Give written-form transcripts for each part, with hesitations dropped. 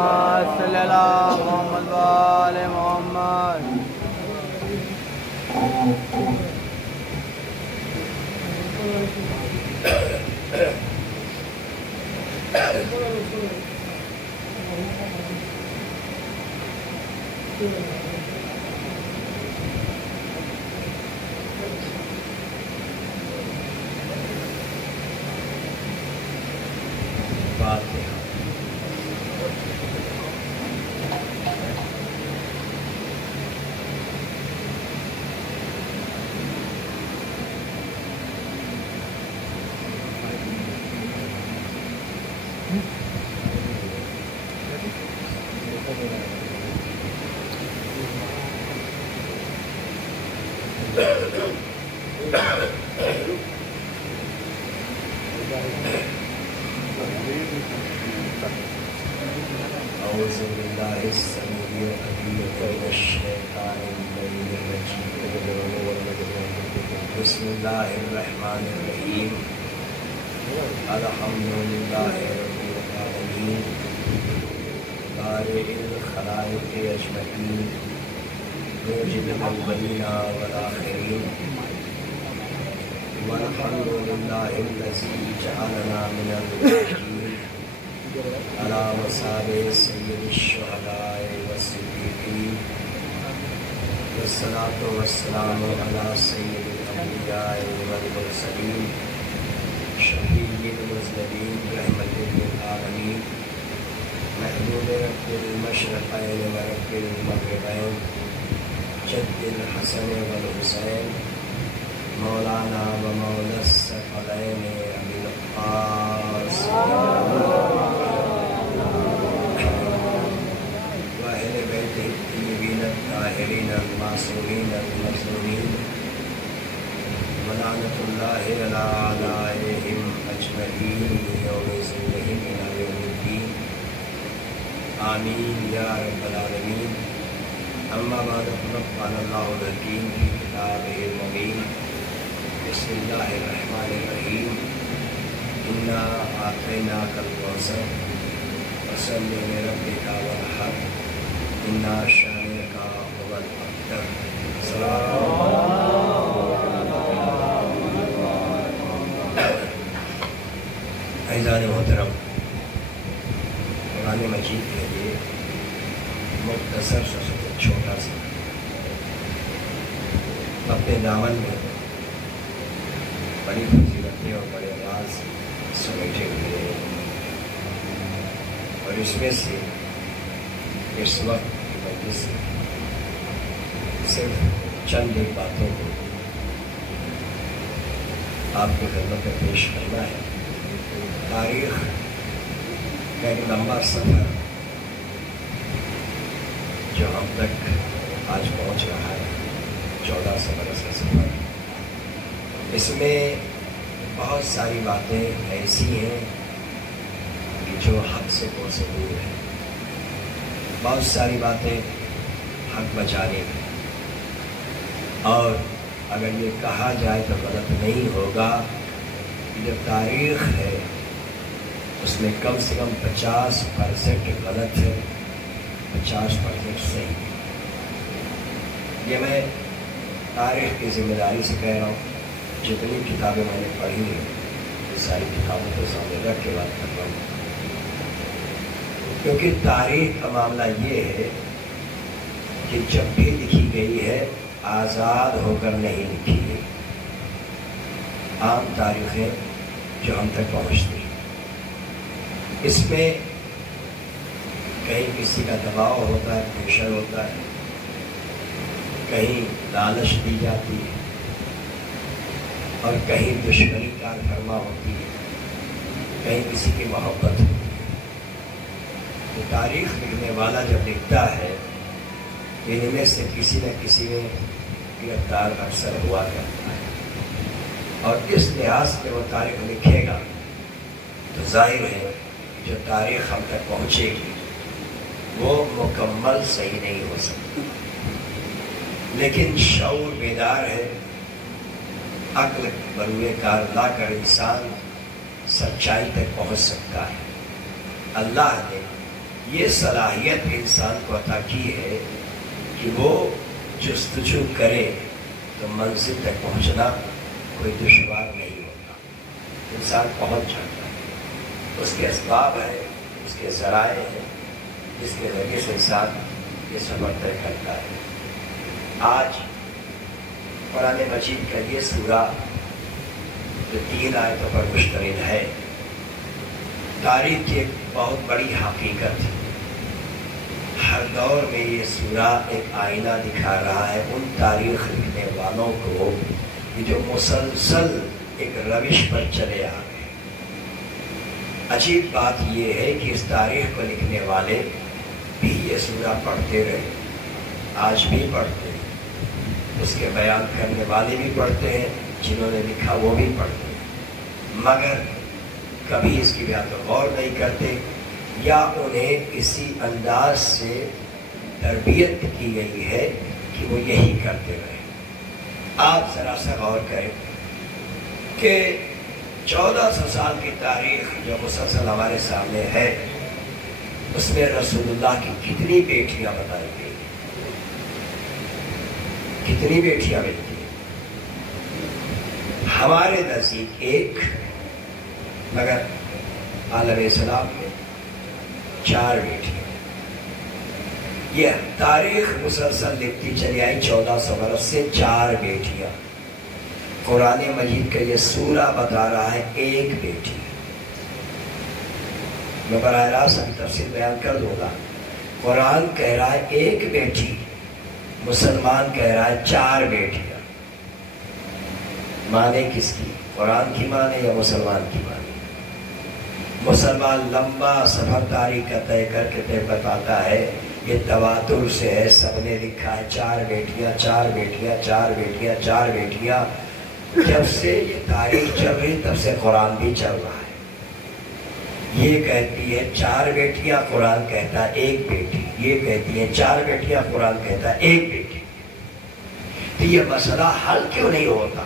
صلی اللہ محمد وآل محمد. أعوذ بالله السميع العليم من الشيطان الرجيم. بسم الله الرحمن الرحيم. الحمد لله رب العالمين بارئ الخلائق أجمعين موجد الأولين والآخرين. والحمد لله الذي جعلنا من المتقين على مصابيح سيد الشهداء والصديقين. والصلاة والسلام على سيد الأنبياء والمرسلين شفيع المذنبين رحمة للعالمين محمود رب المشرقين ورب المغربين جد الحسن والحسين مولانا ومولى الثقلين أبي العباس وأهل بيته الطيبين الطاهرين المعصومين المظلومين ولعنة الله على أعدائهم أجمعين يوم ظلهم إلى يوم الدين. آمين يا رب العالمين. أما بعد فقد قال الله الحكيم في كتابه المبين. بسم الله الرحمن الرحيم. إنا أعطيناك الكوثر فصل لربك وانحر إن شانئك هو الأبتر. عزیزان محترم، قرآن مجید کے لیے مختصر سا چھوٹا سا اپنے دامن میں بڑی فضیلتیں اور بڑے راز سمیٹے ہوئے ہیں، اور اس میں سے اس وقت کی مجلس سے صرف چند ایک باتوں کو آپ کی خدمت میں پیش کرنا ہے. تاریخ کا ایک لمبا سفر جو ہم تک آج پہنچ رہا ہے، 1400 برس کا سفر. اس میں بہت ساری باتیں ایسی ہیں کہ جو حق سے کوسوں دور ہیں، بہت ساری باتیں حق بچانے میں، اور اگر یہ کہا جائے تو غلط نہیں ہوگا کہ جو تاریخ ہے اس میں کم سے کم 50% غلط ہے، 50% صحیح. یہ میں تاریخ کی ذمہ داری سے کہہ رہا ہوں. جتنی کتابیں میں نے پڑھی ہیں یہ ساری کتابوں کو سامنے رکھ کے بات کر رہا ہوں، کیونکہ تاریخ کا معاملہ یہ ہے کہ جب بھی لکھی گئی ہے آزاد ہو کر نہیں لکھی گئی. عام تاریخیں جو ہم تک پہنچتی ہیں، اس میں کہیں کسی کا دباؤ ہوتا ہے، پریشر ہوتا ہے، کہیں لالچ دی جاتی ہے، اور کہیں دشمنی کار فرما ہوتی ہے، کہیں کسی کی محبت ہوتی ہے. تو تاریخ لکھنے والا جب لکھتا ہے ان میں سے کسی نہ کسی میں گرفتار اکثر ہوا کرتا ہے، اور اس لحاظ سے وہ تاریخ لکھے گا تو ظاہر ہے جو تاریخ ہم تک پہنچے گی وہ مکمل صحیح نہیں ہو سکتی، لیکن شعور بیدار ہے، عقل بروئے کار لا کر انسان سچائی تک پہنچ سکتا ہے. اللہ نے یہ صلاحیت انسان کو عطا کی ہے کہ وہ جستجو کرے تو منزل تک پہنچنا کوئی دشوار نہیں ہوتا، انسان پہنچ جاتا ہے۔ اس کے اسباب ہیں، اس کے ذرائع ہیں جس کے ذریعے سے انسان یہ سفر طے کرتا ہے۔ آج قرآن مجید کا یہ سورہ جو 3 آیتوں پر مشتمل ہے، تاریخ کی ایک بہت بڑی حقیقت ہے۔ ہر دور میں یہ سورہ ایک آئینہ دکھا رہا ہے ان تاریخ لکھنے والوں کو جو مسلسل ایک روش پر چلے آ گئے۔ عجیب بات یہ ہے کہ اس تاریخ کو لکھنے والے بھی یہ سورہ پڑھتے رہے، آج بھی پڑھتے ہیں، اس کے بیان کرنے والے بھی پڑھتے ہیں، جنہوں نے لکھا وہ بھی پڑھتے ہیں، مگر کبھی اس کی بات پر غور نہیں کرتے، یا انہیں اسی انداز سے تربیت کی گئی ہے کہ وہ یہی کرتے رہے۔ آپ ذرا سا غور کریں کہ 1400 سال کی تاریخ جو مسلسل ہمارے سامنے ہے، اس میں رسول اللہ کی کتنی بیٹیاں بتائی گئی، کتنی بیٹیاں ملتی ہیں؟ ہمارے نزدیک ایک، مگر علیہ السلام میں 4 بیٹیاں۔ یہ تاریخ مسلسل لکھتی چلی آئی 1400 برس سے، 4 بیٹیاں۔ قرآن مجید کا یہ سورہ بتا رہا ہے 1 بیٹی۔ میں براہ راست ابھی تفصیل بیان کر دوں گا۔ قرآن کہہ رہا ہے 1 بیٹی، مسلمان کہہ رہا ہے 4 بیٹیاں۔ مانے کس کی؟ قرآن کی مانے یا مسلمان کی مانے؟ مسلمان لمبا سفر تاریخ کا طے کر کے بتاتا ہے، یہ تواتر سے ہے، سب نے لکھا ہے 4 بیٹیاں، 4 بیٹیاں، 4 بیٹیاں، 4 بیٹیاں۔ جب سے یہ تاریخ چل رہی تب سے قرآن بھی چل رہا ہے۔ یہ کہتی ہے 4 بیٹیاں، قرآن کہتا ہے 1 بیٹی۔ یہ کہتی ہے 4 بیٹیاں، قرآن کہتا ہے 1 بیٹی۔ تو یہ مسئلہ حل کیوں نہیں ہوتا؟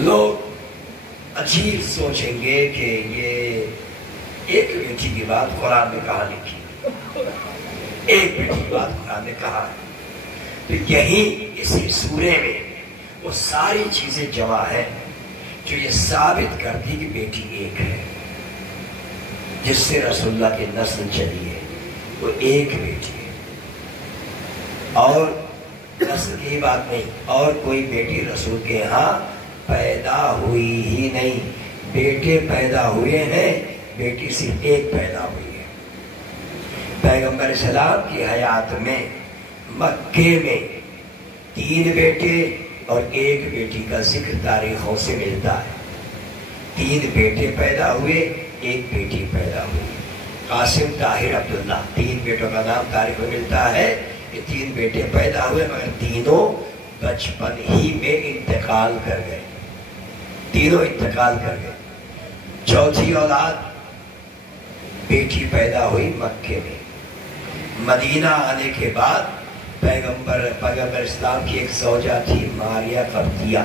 لوگ عجیب سوچیں گے کہ یہ 1 بیٹی کی بات قرآن نے کہاں لکھی، 1 بیٹی کی بات قرآن نے کہا ہے۔ تو یہی اسی سورے میں وہ ساری چیزیں جمع ہیں جو یہ ثابت کرتی کہ بیٹی 1 ہے، جس سے رسول اللہ کی نسل چلی ہے، وہ 1 بیٹی ہے۔ اور نسل کی بات نہیں، اور کوئی بیٹی رسول کے ہاں پیدا ہوئی ہی نہیں، بیٹے پیدا ہوئے ہیں، بیٹی صرف 1 پیدا ہوئی ہے۔ پیغمبر اسلام کی حیات میں مکے میں 3 بیٹے اور 1 بیٹی کا ذکر تاریخوں سے ملتا ہے۔ 3 بیٹے پیدا ہوئے، 1 بیٹی پیدا ہوئی۔ قاسم، طاہر، عبداللہ، 3 بیٹوں کا نام تاریخ میں ملتا ہے۔ یہ 3 بیٹے پیدا ہوئے، مگر تینوں بچپن ہی میں انتقال کر گئے، تینوں انتقال کر گئے۔ چوتھی اولاد بیٹی پیدا ہوئی مکے میں۔ مدینہ آنے کے بعد پیغمبر اسلام کی ایک زوجہ تھی ماریہ قبطیہ،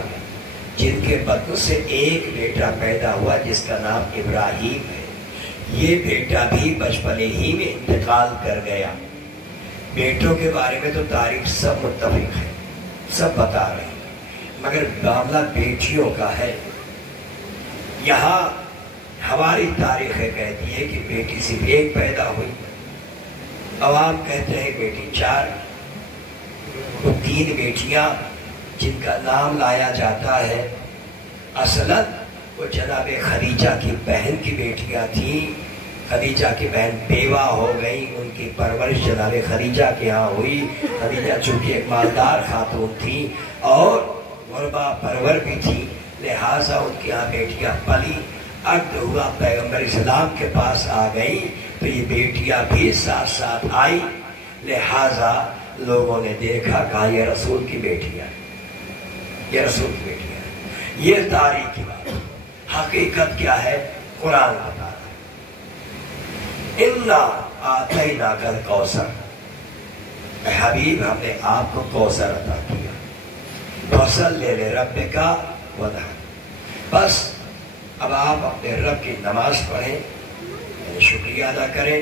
جن کے بطن سے 1 بیٹا پیدا ہوا جس کا نام ابراہیم ہے۔ یہ بیٹا بھی بچپنے ہی میں انتقال کر گیا۔ بیٹوں کے بارے میں تو تاریخ سب متفق ہے، سب بتا رہے ہیں، مگر معاملہ بیٹیوں کا ہے۔ یہاں ہماری تاریخ کہتی ہے کہ بیٹی صرف 1 پیدا ہوئی، عوام کہتے ہیں بیٹی 4۔ وہ 3 بیٹیاں جن کا نام لایا جاتا ہے، اصلاً وہ جناب خدیجہ کی بہن کی بیٹیاں تھیں۔ خدیجہ کی بہن بیوہ ہو گئی، ان کی پرورش جناب خدیجہ کے ہاں ہوئی۔ خدیجہ چونکہ ایک مالدار خاتون تھی اور غربا پرور بھی تھی، لہٰذا ان کے ہاں بیٹیاں پلی۔ عقد ہوا، پیغمبر اسلام کے پاس آ گئی تو یہ بیٹیاں بھی ساتھ ساتھ آئی، لہٰذا لوگوں نے دیکھا، کہا یہ رسول کی بیٹیاں، یہ رسول کی بیٹیاں۔ یہ تاریخ کی بات، حقیقت کیا ہے؟ قرآن بتا رہا ہے، اِنَّا آتَيْنَاكَ الْكَوْثَرَ، اے حبیب ہم نے آپ کو کوثر عطا کیا، فَصَلِّ لِرَبِّكَ وَانْحَرْ، بس اب آپ اپنے رب کی نماز پڑھیں، یعنی شکریہ ادا کریں،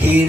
3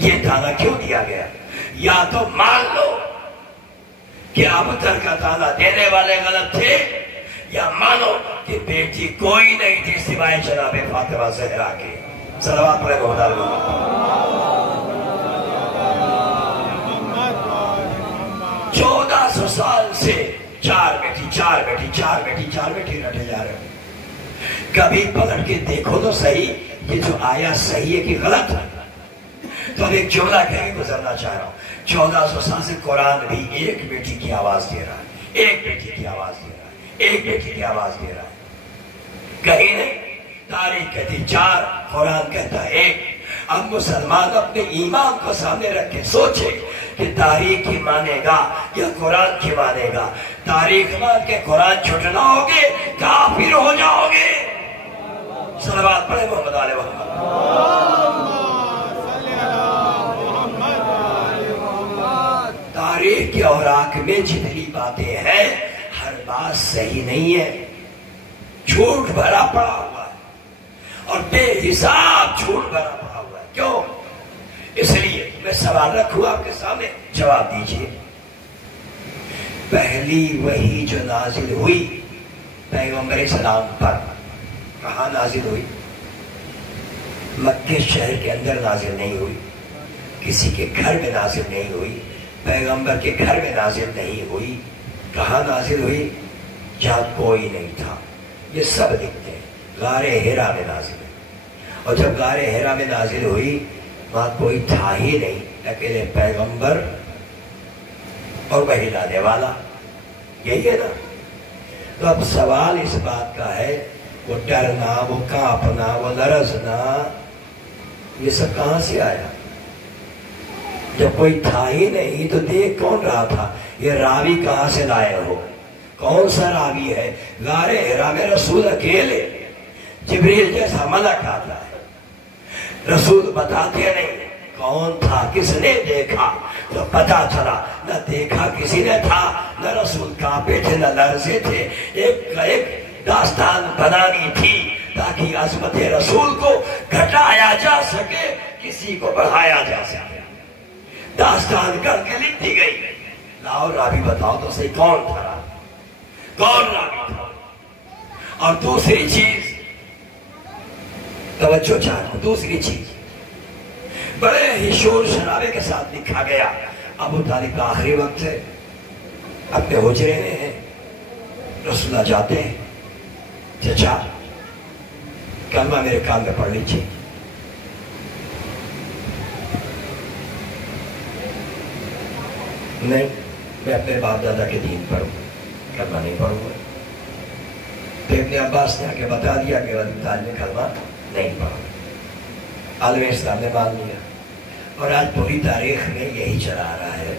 یہ تانا کیوں دیا گیا؟ یا تو مان لو کہ ابتر کا تانا دینے والے غلط تھے، یا مانو کہ بیٹی کوئی نہیں تھی سوائے جناب فاطمہ زہرا کے۔ صلوات پڑھیں محمد علی محمد۔ 1400 سال سے چار بیٹی رٹے جا رہے ہو۔ کبھی پلٹ کے دیکھو تو صحیح، یہ جو آیا صحیح ہے کہ غلط ہے؟ تو اب ایک جملہ کہہ کے گزرنا چاہ رہا ہوں۔ 1400 سال سے قرآن بھی ایک بیٹی کی آواز دے رہا ہے، ایک بیٹی کی آواز دے رہا ہے، ایک بیٹی کی آواز دے رہا ہے، کہیں نہیں۔ تاریخ کہتی 4، قرآن کہتا ہے 1۔ اب مسلمان اپنے ایمان کو سامنے رکھ کے سوچے کہ تاریخ ہی مانے گا یا قرآن کی مانے گا۔ تاریخ مان کے قرآن چھٹلاؤ گے، کافر ہو جاؤ گے۔ صلوات پڑھیں محمد علی محمد۔ تاریخ کے اوراق میں جتنی باتیں ہیں ہر بات صحیح نہیں ہے، جھوٹ بھرا پڑا ہوا ہے اور بے حساب جھوٹ بھرا پڑا ہوا ہے۔ کیوں؟ اس لیے میں سوال رکھوں آپ کے سامنے، جواب دیجئے۔ پہلی وحی جو نازل ہوئی پیغمبر اسلام پر کہاں نازل ہوئی؟ مکہ شہر کے اندر نازل نہیں ہوئی، کسی کے گھر میں نازل نہیں ہوئی، پیغمبر کے گھر میں نازل نہیں ہوئی۔ کہاں نازل ہوئی؟ جہاں کوئی نہیں تھا۔ یہ سب دکھتے ہیں، غار حرا میں نازل ہوئی۔ اور جب غار حرا میں نازل ہوئی وہاں کوئی تھا ہی نہیں، اکیلے پیغمبر اور وحی لانے والا، یہی ہے نا۔ تو اب سوال اس بات کا ہے، وہ ڈرنا، وہ کانپنا، وہ لرزنا، یہ سب کہاں سے آیا؟ جب کوئی تھا ہی نہیں تو دیکھ کون رہا تھا؟ یہ راوی کہاں سے لائے ہو؟ کون سا راوی ہے؟ غار حرا میں رسول اکیلے، جبریل جیسا ملک آتا ہے، رسول بتاتے نہیں کون تھا، کس نے دیکھا تو پتا چلا۔ نہ دیکھا کسی نے تھا، نہ رسول کانپے تھے، نہ لرزے تھے۔ ایک داستان بنانی تھی تاکہ عظمت رسول کو گھٹایا جا سکے، کسی کو بڑھایا جا سکے۔ داستان کر کے لکھ دی گئی۔ لاؤ راوی بتاؤ تو صحیح کون تھا، کون راوی تھا؟ اور دوسری چیز توجہ چاہوں، دوسری چیز بڑے ہی شور شرابے کے ساتھ لکھا گیا۔ ابو طالب کا آخری وقت ہے، اپنے حجرے میں ہیں، رسول اللہ جاتے ہیں، چچا کلمہ میرے کان میں پڑھ لیجیے۔ نہیں، میں اپنے باپ دادا کے دین پر ہوں، کلمہ نہیں پڑھوں گا۔ تو ابن عباس نے آ کے بتا دیا کہ ابو طالب نے کلمہ نہیں پڑھا۔ عالم اسلام نے مان لیا، اور آج پوری تاریخ میں یہی چلا آ رہا ہے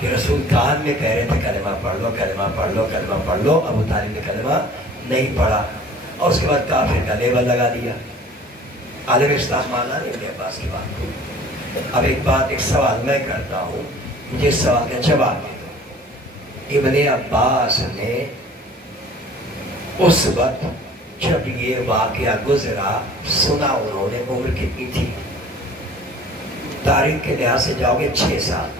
کہ رسول کان میں کہہ رہے تھے کلمہ پڑھ لو، کلمہ پڑھ لو، کلمہ پڑھ لو۔ ابو طالب نے کلمہ نہیں پڑھا، اور اس کے بعد کافر کا لیبل لگا دیا۔ عالم اسلام مانا نہیں ابن عباس کی بات کو۔ اب ایک سوال میں کرتا ہوں، مجھے اس سوال کا جواب دے دو۔ ابن عباس نے اس وقت جب یہ واقعہ گزرا سنا، انہوں نے عمر کتنی تھی؟ تاریخ کے لحاظ سے جاؤ گے 6 سال۔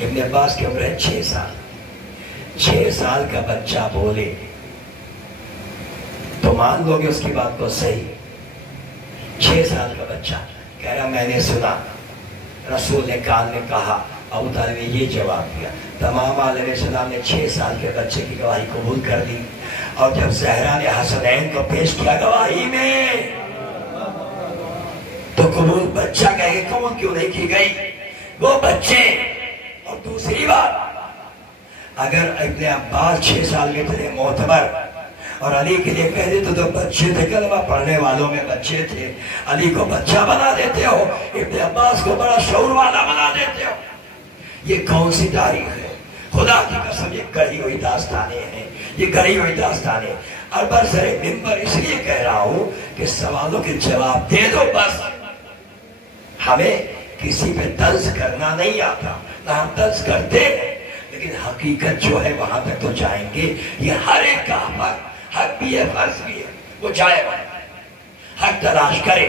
ابن عباس کی عمر ہے 6 سال۔ 6 سال کا بچہ بولے تو مان لو گے اس کی بات کو صحیح؟ 6 سال کا بچہ کہہ رہا میں نے سنا، رسول نے کان میں کہا، ابو طالب نے یہ جواب دیا۔ تمام علیہ السلام نے 6 سال کے بچے کی گواہی قبول کر لی، اور جب زہرا نے حسنین کو پیش کیا گواہی میں تو قبول بچہ کہہ کے قبول کیوں نہیں کی گئی؟ وہ بچے۔ اور دوسری بات، اگر ابن عباس 6 سال کے تھے معتبر، اور علی کے لیے کہہ دیتے تو بچے تھے، کلمہ پڑھنے والوں میں بچے تھے، علی کو بچہ بنا دیتے ہو، ابن عباس کو بڑا شعور والا بنا دیتے ہو۔ یہ کون سی تاریخ ہے؟ خدا کی قسم یہ گڑھی ہوئی داستانیں ہیں، یہ گڑھی ہوئی داستانیں۔ اور برسر منبر اس لیے کہہ رہا ہوں کہ سوالوں کے جواب دے دو بس۔ ہمیں کسی پہ طنز کرنا نہیں آتا، نہ ہم طنز کرتے ہیں، لیکن حقیقت جو ہے وہاں تک تو جائیں گے۔ یہ ہر ایک کا حق بھی ہے، فرض بھی ہے، وہ جائے حق تلاش کرے۔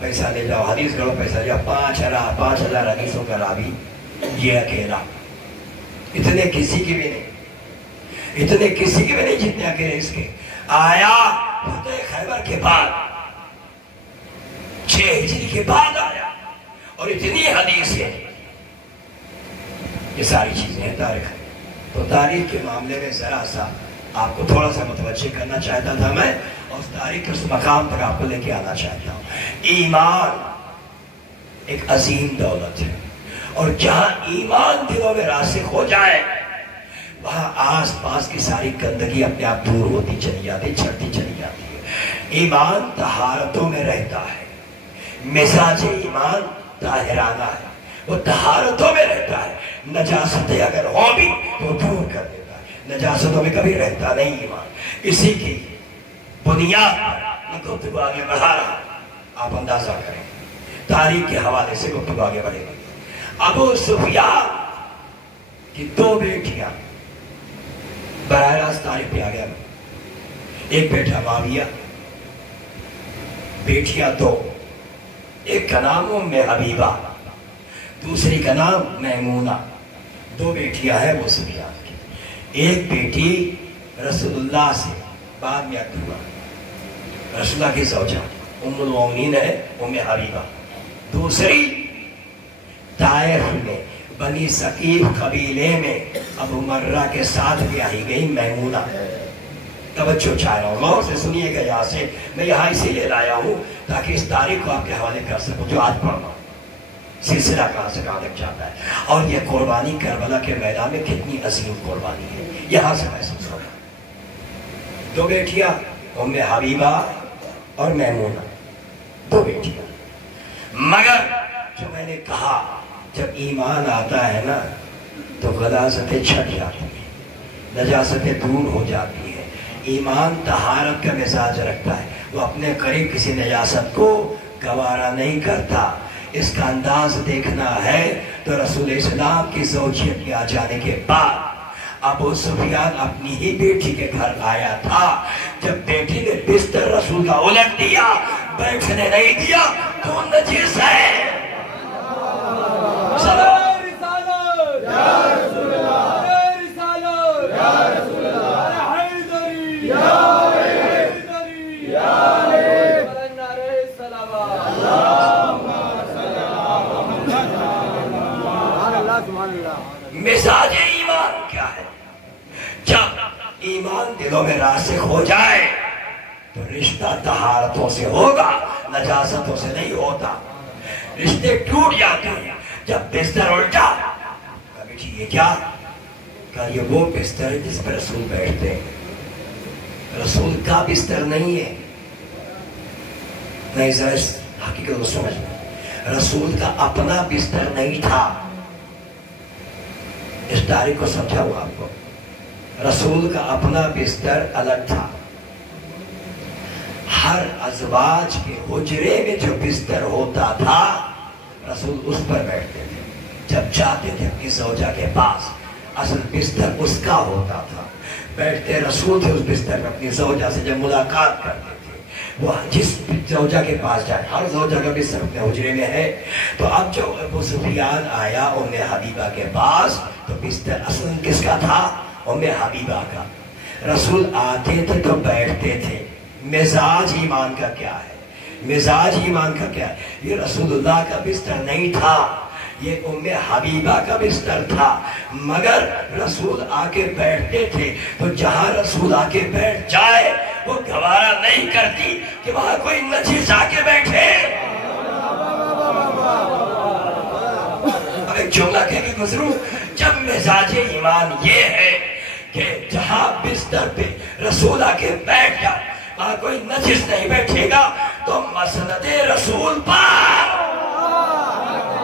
پیسہ لے جاؤ، حدیث گڑھو پیسہ لے جاؤ، 5,000 حدیثوں کا راوی یہ اکیلا، اتنے کسی کی بھی نہیں، اتنے کسی کی بھی نہیں جتنے اکیلے اس کے. آیا فتح خیبر کے بعد 6 ہجری کے بعد آیا اور اتنی حدیث ہے. یہ ساری چیزیں ہیں تاریخ. تو تاریخ کے معاملے میں ذرا سا آپ کو تھوڑا سا متوجہ کرنا چاہتا تھا میں، اور اس تاریخ کے اس مقام تک آپ کو لے کے آنا چاہتا ہوں. ایمان ایک عظیم دولت ہے، اور جہاں ایمان دلوں میں راسخ ہو جائے وہاں آس پاس کی ساری گندگی اپنے آپ دور ہوتی چلی جاتی، چھڑتی چلی جاتی ہے. ایمان طہارتوں میں رہتا ہے، مزاج ایمان طاہرانہ ہے، وہ طہارتوں میں رہتا ہے. نجاستیں اگر ہو بھی تو دور کر دیتا ہے، نجاستوں میں کبھی رہتا نہیں ایمان. اسی کی بنیاد پر گفتگو آگے بڑھا رہا، آپ اندازہ کریں تاریخ کے حوالے سے گفتگو آگے بڑھے گی. ابو سفیان کی 2 بیٹیاں براہ راست تاریخ پہ آ گیا. ایک بیٹا معاویہ، بیٹیاں 2، ایک کا نام ام حبیبہ، دوسری کا نام میمونہ. 2 بیٹیاں ہیں ابو سفیان کی. ایک بیٹی رسول اللہ سے بعد میں ہوا، رسول اللہ کی زوجہ ام المؤمنین ہے ام حبیبہ. دوسری طائف میں بنی ثقیف قبیلے میں ابو مرہ کے ساتھ بیاہی گئی میمونہ. توجہ چاہ رہا ہوں، غور سے سنیے گا. یہاں سے میں یہاں اسی لے لایا ہوں تاکہ اس تاریخ کو آپ کے حوالے کر سکوں جو آج پڑھ رہا ہوں. سلسلہ کہاں سے کہاں تک جاتا ہے، اور یہ قربانی کربلا کے میدان میں کتنی عظیم قربانی ہے، یہاں سے محسوس ہو رہا. 2 بیٹیاں ام حبیبہ اور میمونہ، 2 بیٹیاں. مگر جو میں نے کہا جب ایمان آتا ہے نا تو غلاظتیں چھٹ جاتی ہیں، نجاستیں دور ہو جاتی ہیں. ایمان طہارت کا مزاج رکھتا ہے، وہ اپنے قریب کسی نجاست کو گوارا نہیں کرتا. اس کا انداز دیکھنا ہے تو رسول اسلام کی زوجیت کے آ جانے کے بعد ابو سفیان اپنی ہی بیٹی کے گھر آیا تھا. جب بیٹی نے بستر رسول کا الٹ دیا، بیٹھنے نہیں دیا، تو نجس ہے. مزاج ایمان کیا ہے؟ جب ایمان دلوں میں راسخ ہو جائے تو رشتہ طہارتوں سے ہوگا، نجاستوں سے نہیں ہوتا. رشتے ٹوٹ جاتے ہیں جب بستر الٹا. کبھی جی یہ کیا؟ کہ یہ وہ بستر ہے جس پر رسول بیٹھتے ہیں. رسول کا بستر نہیں ہے. نہیں ذرا اس حقیقت کو سمجھنا، رسول کا اپنا بستر نہیں تھا. اس تاریخ کو سمجھا ہوا آپ کو. رسول کا اپنا بستر الگ تھا. ہر ازواج کے حجرے میں جو بستر ہوتا تھا رسول اس پر بیٹھتے تھے. جب جاتے تھے اپنی زوجہ کے پاس اصل بستر اس کا ہوتا تھا. بیٹھتے رسول تھے اس بستر میں اپنی زوجہ سے. جب ملاقات کرتے تھے وہ جس زوجہ کے پاس جائے، ہر زوجہ کا بستر اپنے حجرے میں ہے. تو اب جو ابو سفیان آیا ام حبیبہ کے پاس تو بستر اصل کس کا تھا؟ ام حبیبہ کا. رسول آتے تھے تو بیٹھتے تھے. مزاج ایمان کا کیا ہے؟ مزاج ایمان کا کیا ہے؟ یہ رسول اللہ کا بستر نہیں تھا، یہ ام حبیبہ کا بستر تھا. مگر رسول آ کے بیٹھتے تھے تو جہاں رسول آ کے بیٹھ جائے وہ گوارا نہیں کرتی کہ وہاں کوئی نجس آ کے بیٹھے. اب ایک جملہ کہہ کے گزروں. جب مزاج ایمان یہ ہے کہ جہاں بستر پہ رسول آ کے بیٹھ جائے وہاں کوئی نجس نہیں بیٹھے گا تو مسند رسول پر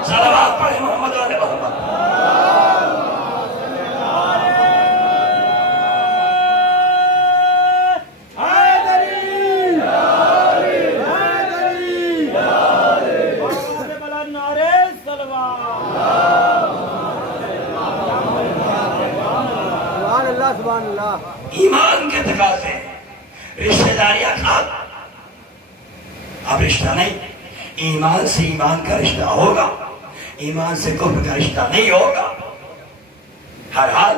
صلوات پڑھے محمد علیہ محمد. ایمان کے تقاضے، رشتہ داریاں کھا. اب رشتہ نہیں، ایمان سے ایمان کا رشتہ ہوگا، ایمان سے کفر کا رشتہ نہیں ہوگا ہر حال۔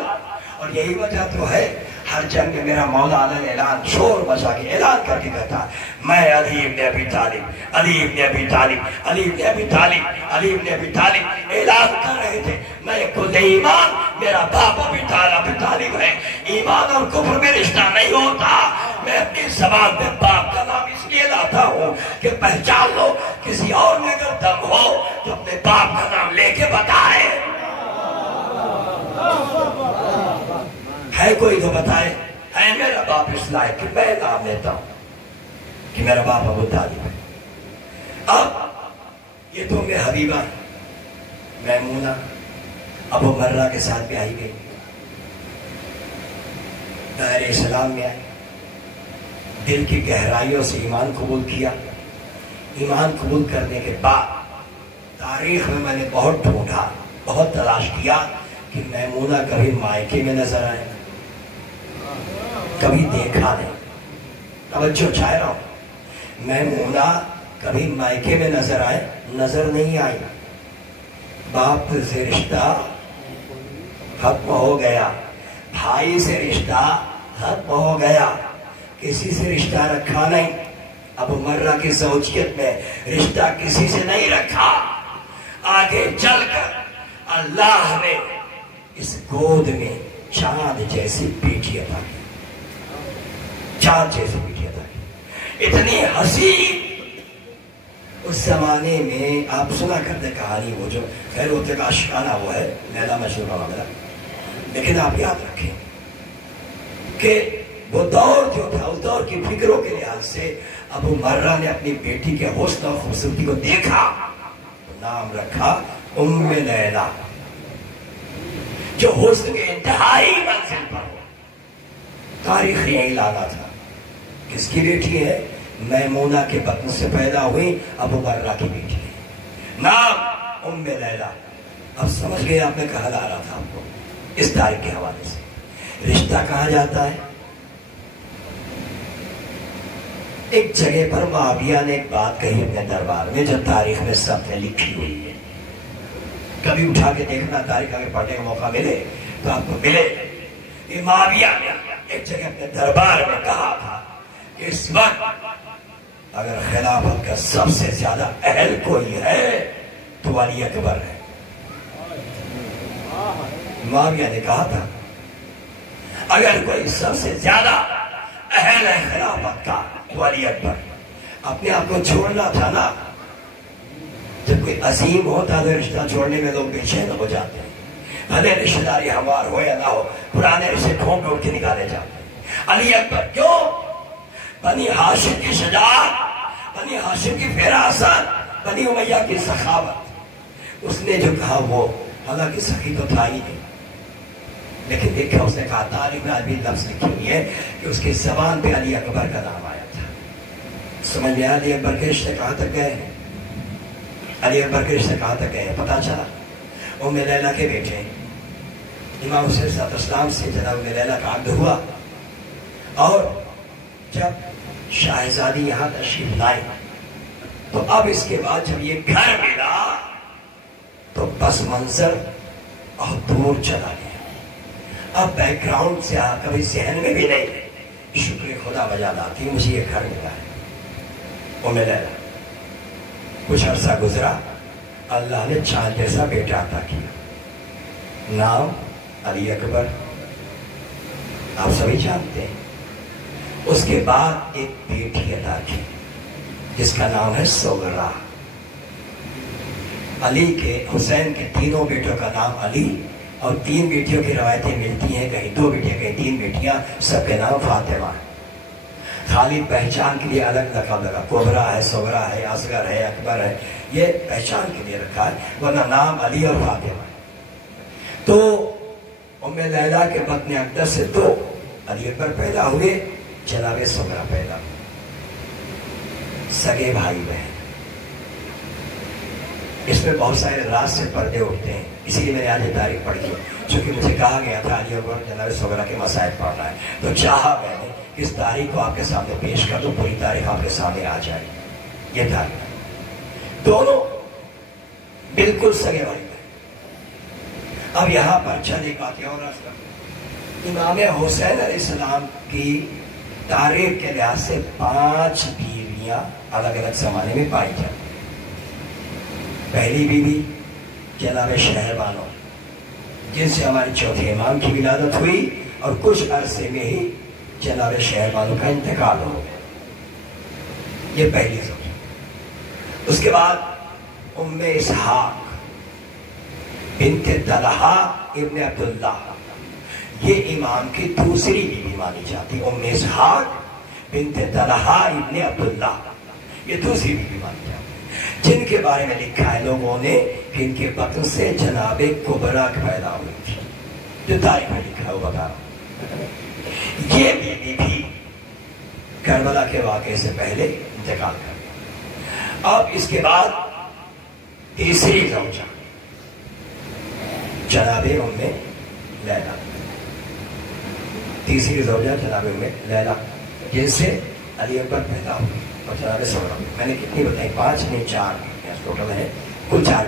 اور یہی وجہ تو ہے ہر جنگ میں میرا مولا علیہ اعلان شور مچا کے اعلان کر کے کہتا میں علی ابن ابی طالب، علی ابن ابی طالب، علی ابن ابی طالب، علی ابن ابی طالب اعلان کر رہے تھے میں کل ایمان، میرا باپ ابی طالب ہے، ایمان اور کفر میں رشتہ نہیں ہوتا۔ میں اپنی زبان میں باپ کا نام اس لیے لاتا ہوں کہ پہچان لو، کسی اور میں اگر دم ہو تو اپنے باپ کا نام لے کے بتائے، ہے کوئی تو بتائے، ہے میرا باپ اس لائق کہ میں نام لیتا ہوں کہ میرا باپ ابو طالب ہے۔ اب یہ تو میں حبیبہ میمونہ ابو مرہ کے ساتھ بھی آئی گئی، دائرہ اسلام میں آئی، دل کی گہرائیوں سے ایمان قبول کیا۔ ایمان قبول کرنے کے بعد تاریخ میں نے بہت ڈھونڈا، بہت تلاش کیا کہ میمونہ کبھی مائکے میں نظر آئے، کبھی دیکھا نہیں۔ توجہ چاہ رہا ہوں، میمونہ کبھی مائکے میں نظر آئے، نظر نہیں آئی۔ باپ سے رشتہ ختم ہو گیا، بھائی سے رشتہ ختم ہو گیا، کسی سے رشتہ رکھا نہیں۔ ابو مرہ کی زوجیت میں رشتہ کسی سے نہیں رکھا۔ آگے چل کر اللہ نے اس گود میں چاند جیسی بیٹی عطا کی، چاند جیسی بیٹی عطا کی، اتنی حسین۔ اس زمانے میں آپ سنا کرتے کہانی، وہ جو خیر ہوتے کا اشکانہ وہ ہے لیلا مجنون وغیرہ، لیکن آپ یاد رکھیں کہ وہ دور جو تھا، اس دور کی فکروں کے لحاظ سے ابو مرہ نے اپنی بیٹی کے حسن اور خوبصورتی کو دیکھا، نام رکھا ام لیلا، جو حسن کے انتہائی منزل پر ہو۔ تاریخ یہی لانا تھا، کس کی بیٹی ہے؟ میمونہ کے بطن سے پیدا ہوئی ابو مرہ کی بیٹی ہے، نام ام لیلا۔ اب سمجھ گئے آپ نے کہا جا رہا تھا آپ کو اس تاریخ کے حوالے سے۔ رشتہ کہا جاتا ہے، ایک جگہ پر معاویہ نے ایک بات کہی اپنے دربار میں جو تاریخ میں سب نے لکھی ہوئی ہے، کبھی اٹھا کے دیکھنا، تاریخ اگر پڑھنے کا موقع ملے تو آپ کو ملے۔ یہ معاویہ نے ایک جگہ اپنے دربار میں کہا تھا کہ اس وقت اگر خلافت کا سب سے زیادہ اہل کوئی ہے تو علی اکبر ہے۔ معاویہ نے کہا تھا اگر کوئی سب سے زیادہ اہل ہے خلافت کا تو علی اکبر۔ اپنے آپ کو چھوڑنا تھا نا، جب کوئی عظیم ہوتا تو رشتہ چھوڑنے میں لوگ بے چین ہو جاتے ہیں، بھلے رشتہ داری ہموار ہو یا نہ ہو، پرانے رشتے ڈھونڈ ڈھونڈ کے نکالے جاتے ہیں۔ علی اکبر کیوں؟ بنی ہاشم کی شجاعت، بنی ہاشم کی فراست، بنی امیہ کی سخاوت۔ اس نے جو کہا وہ حالانکہ سخی تو تھا ہی نہیں، لیکن دیکھا اس نے کہا، تاریخ میں ابھی لفظ لکھی ہوئی ہے کہ اس کی زبان پہ علی اکبر کا نام آیا تھا۔ سمجھ میں علی اکبر کے رشتے کہاں تک گئے ہیں؟ علی اکبر کے رشتے کہاں تک گئے ہیں؟ پتہ چلا ام لیلا کے بیٹے امام حسین علیہ السلام سے جناب ام لیلا کا عقد ہوا، اور جب شاہزادی یہاں تشریف لائی تو اب اس کے بعد جب یہ گھر ملا تو پس منظر اور دور چلا گیا۔ اب بیک گراؤنڈ سے کبھی ذہن میں بھی نہیں، شکر خدا بجا لاتی مجھے یہ گھر ملا ہے۔ ام لیلا کچھ عرصہ گزرا، اللہ نے چاند جیسا بیٹا عطا کیا، نام علی اکبر، آپ سبھی جانتے ہیں۔ اس کے بعد ایک بیٹی عطا کی جس کا نام ہے سغرا۔ علی کے حسین کے تینوں بیٹوں کا نام علی، اور تین بیٹیوں کی روایتیں ملتی ہیں، کہیں دو بیٹیاں کہیں تین بیٹیاں، سب کے نام فاطمہ ہے۔ خالی پہچان کے لیے الگ لقب لگا، کبرا ہے، سغرا ہے، اصغر ہے، اکبر ہے، یہ پہچان کے لیے رکھا ہے، ورنہ نام علی اور فاطمہ ہے۔ تو ام لیلا کے بطن اقدس سے تو علی اکبر پیدا ہوئے، جناب سغرا پیدا ہوئے، سگے بھائی بہن۔ اس میں بہت سارے راز سے پردے اٹھتے ہیں، اسی لیے میں نے آج یہ تاریخ پڑھی، چونکہ مجھے کہا گیا تھا علی اکبر جناب سغرا کے مسائل پڑھنا ہے، تو چاہا میں نے اس تاریخ کو آپ کے سامنے پیش کر دوں، پوری تاریخ آپ کے سامنے آ جائے۔ یہ تاریخ دونوں بالکل سگے بھائی ہیں. اب یہاں پر چلے باتیں اور امام حسین علیہ السلام کی تاریخ کے لحاظ سے 5 بیویاں الگ الگ زمانے میں پائی جاتی. پہلی بیوی جناب شہربانو، جن سے ہمارے چوتھے امام کی ولادت ہوئی اور کچھ عرصے میں ہی جناب شہربانو کا انتقال ہو گیا. یہ پہلی زوجہ. اس کے بعد ام اسحاق بنت طلحہ ابن عبداللہ، یہ امام کی دوسری بیوی مانی جاتی. ام اسحاق بنت طلحہ ابن عبداللہ یہ دوسری بیوی مانی جاتی، جن کے بارے میں لکھا ہے لوگوں نے کہ ان کے بطن سے جناب کبریٰ پیدا ہوئی تھی، جو تاریخ میں لکھا ہے وہ بتا رہا ہوں. یہ بیوی بھی کربلا کے واقعے سے پہلے انتقال کر گیا. اب اس کے بعد تیسری زوجہ جناب ام لیلا، تیسری زوجہ جناب ام لیلا، جن سے علی اکبر پیدا ہوئی اور جناب سغرا. میں نے کتنی بتائی؟ 5 نہیں 4 ٹوٹل ہے، کل 4.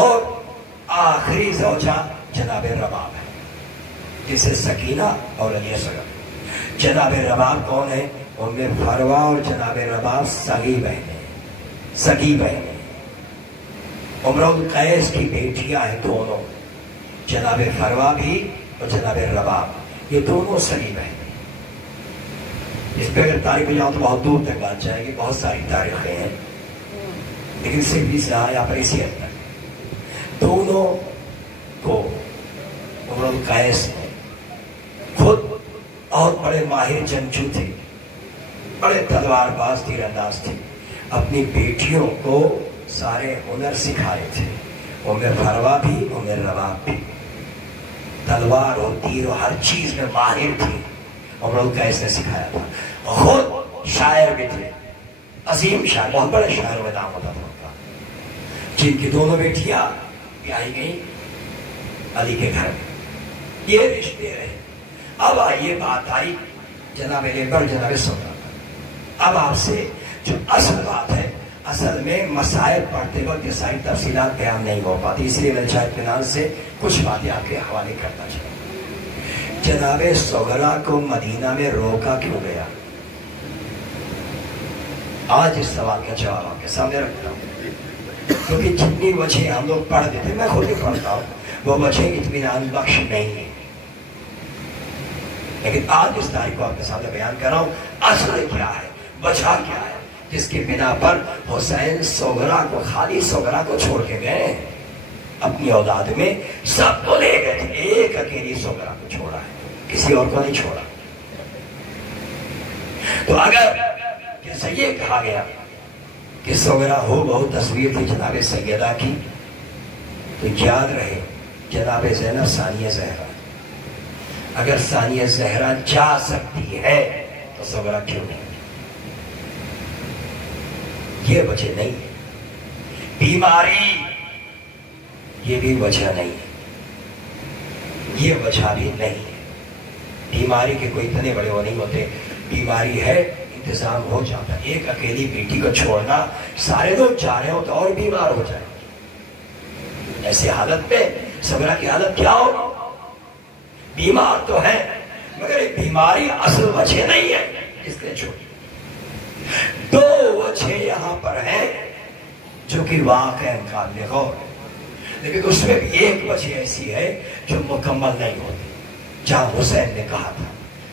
اور آخری زوجہ جناب رباب ہے، جسے سکینہ اور علی اصغر. جناب رباب کون ہے؟ ام فروہ اور جناب رباب سگی بہنیں، سگی بہنیں. امرؤ القیس کی بیٹیاں ہیں دونوں، جناب فروہ بھی اور جناب رباب، یہ دونوں سگی بہنیں. اس پہ اگر تاریخ میں جاؤں تو بہت دور تک بات جائے گی، بہت ساری تاریخیں ہیں، لیکن صرف اس یہاں پر اسی حد تک. دونوں کو امرؤ القیس نے خود بہت بڑے ماہر جنگجو تھے، بڑے تلوار باز تیر انداز تھے، اپنی بیٹیوں کو سارے ہنر سکھائے تھے. ام فروہ بھی ام رباب بھی تلوار اور تیر اور ہر چیز میں ماہر تھی. امرؤ القیس نے سکھایا تھا. خود شاعر بھی تھے، عظیم شاعر، بہت بڑے شاعر میں نام ہوتا تھا ان کا، جن کی دونوں بیٹیاں بیائی گئی علی کے گھر میں. یہ رشتے رہے. اب آئیے بات آئی جناب اکبر جناب سغرا. اب آپ سے جو اصل بات ہے، اصل میں مسائل پڑھتے وقت یہ ساری تفصیلات بیان نہیں ہو پاتی، اس لیے میں چاہے اطمینان سے کچھ باتیں آپ کے حوالے کرتا چلا. جناب سغرا کو مدینہ میں روکا کیوں گیا؟ آج اس سوال کا جواب آپ کے سامنے رکھتا ہوں، کیونکہ جتنی وجہ ہم لوگ پڑھ دیتے، میں خود ہی پڑھتا ہوں، وہ وجہ اطمینان بخش نہیں ہے. لیکن آج اس تاریخ کو آپ کے سامنے بیان کر رہا ہوں. اصل کیا ہے، وجہ کیا ہے جس کی بنا پر حسین سغرا کو، خالی سغرا کو چھوڑ کے گئے؟ اپنی اولاد میں سب کو لے گئے تھے، ایک اکیلی سغرا کو چھوڑا ہے، کسی اور کو نہیں چھوڑا. تو اگر جیسے یہ کہا گیا کہ سغرا ہو بہت تصویر تھی جناب سیدہ کی، تو یاد رہے جناب زینب ثانیہ زہرا. اگر ثانیہ زہرا جا سکتی ہے تو سغرا کیوں نہیں؟ یہ وجہ نہیں ہے. بیماری یہ بھی وجہ نہیں ہے، یہ وجہ بھی نہیں ہے. بیماری کے کوئی اتنے بڑے وہ نہیں ہوتے. بیماری ہے انتظام ہو جاتا. ایک اکیلی بیٹی کو چھوڑنا، سارے لوگ جا رہے ہو تو اور بیمار ہو جائے. ایسی حالت میں سغرا کی حالت کیا ہو؟ بیمار تو ہے مگر ایک بیماری اصل وجہ نہیں ہے جس نے چھوڑی. 2 وجہ یہاں پر ہیں جو کہ واقع قابل غور ہے، لیکن اس میں بھی ایک وجہ ایسی ہے جو مکمل نہیں ہوتی. جہاں حسین نے کہا تھا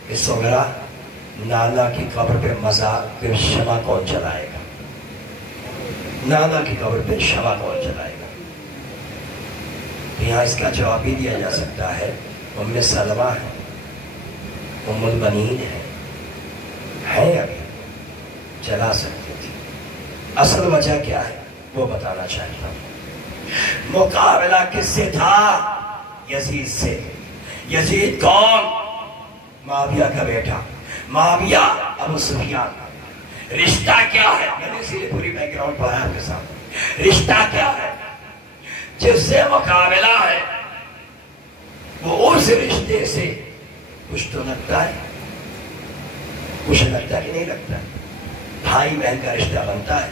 کہ سغرا نانا کی قبر پہ مزار پہ شمع کون جلائے گا؟ نانا کی قبر پہ شمع کون جلائے گا؟ یہاں اس کا جواب بھی دیا جا سکتا ہے. ام سلمہ ہے، ام البنین ہے ابھی چلا سکتے تھے. اصل وجہ کیا ہے وہ بتانا چاہتا ہوں. مقابلہ کس سے تھا؟ یزید سے. یزید کون؟ معاویہ کا بیٹا، معاویہ ابو سفیان. رشتہ کیا ہے؟ میں نے اسی لیے پوری بیک گراؤنڈ پڑھا آپ کے سامنے. رشتہ کیا ہے؟ جس سے مقابلہ ہے وہ اس رشتے سے کچھ تو لگتا ہے، کچھ لگتا ہے کہ نہیں لگتا ہے. بھائی بہن کا رشتہ بنتا ہے،